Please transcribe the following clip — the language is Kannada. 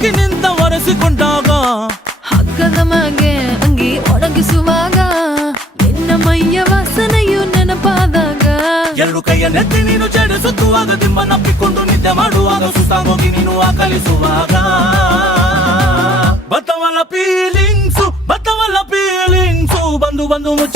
ಬೆಚ್ಚಗಾಗಿ ನಿಂತ ಒರೆಸಿಕೊಂಡಾಗ ಹಗ್ಗದ ಮಗೆ ಅಂಗಿ ಒಣಗಿಸುವಾಗ ನಿನ್ನ ಮೈಯ ವಾಸನೆಯು ನೆನಪಾದಾಗ ಎರಡು ಕೈಯ ನೆತ್ತಿ ನೀನು ಚಡಿಸುತ್ತುವಾಗ ದಿಮ್ಮನಪ್ಪಿಕೊಂಡು ನಿದ್ದೆ ಮಾಡುವಾಗ ಸುಸ್ತಾಗೋಗಿ ನೀನು ಆಕಲಿಸುವಾಗ ಬತ್ತವಲ್ಲ ಫೀಲಿಂಗ್ಸು ಬಂದು ಬಂದು ಮುಚ್ಚ